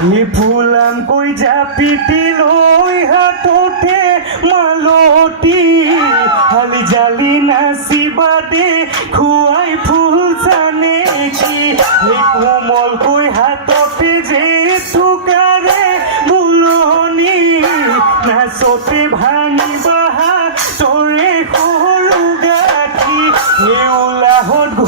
ফুলাম কৈ জাপিতি লৈ হাততে মালতী হালি জালি নাচিবা দে খুৱাই ফুল জানে কি কোমল কৈ হাততে যে থুকাৰে বুলনি নাচতে ভাঙিবা তৰে সৰু গাঠি উলাহত